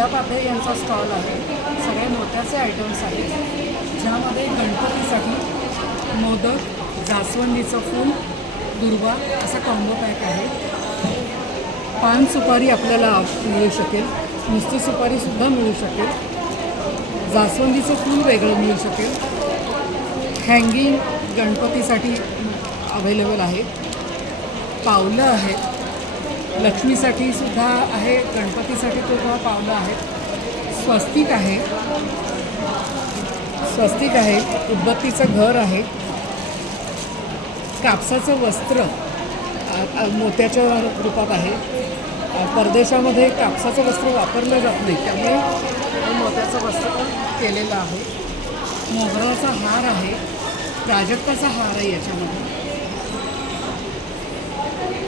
लीला पापे यांचा स्टॉल आहे. सगळे मोत्याचे आयटम्स आहेत, ज्यामध्ये गणपतीसाठी मोदक, जास्वंदीचं फूल, दुर्वा असा कॉम्बो पॅक आहे. पान सुपारी आपल्याला मिळू शकेल, नुसती सुपारीसुद्धा मिळू शकेल, जास्वंदीचं फूल वेगळं मिळू शकेल, हँगिंग गणपतीसाठी अवेलेबल आहे, पावलं आहेत, लक्ष्मीसाठी सुद्धा आहे, गणपतीसाठी सुद्धा पावलं आहेत, स्वस्तिक आहे, उदबत्तीचं घर आहे, कापसाचं वस्त्र मोत्याच्या रूपात आहे. परदेशामध्ये कापसाचं वस्त्र वापरलं जात नाही, त्यामुळे हे मोत्याचं वस्त्र केलेलं आहे. मोगऱ्याचा हार आहे, प्राजक्ताचा हार आहे याच्यामध्ये.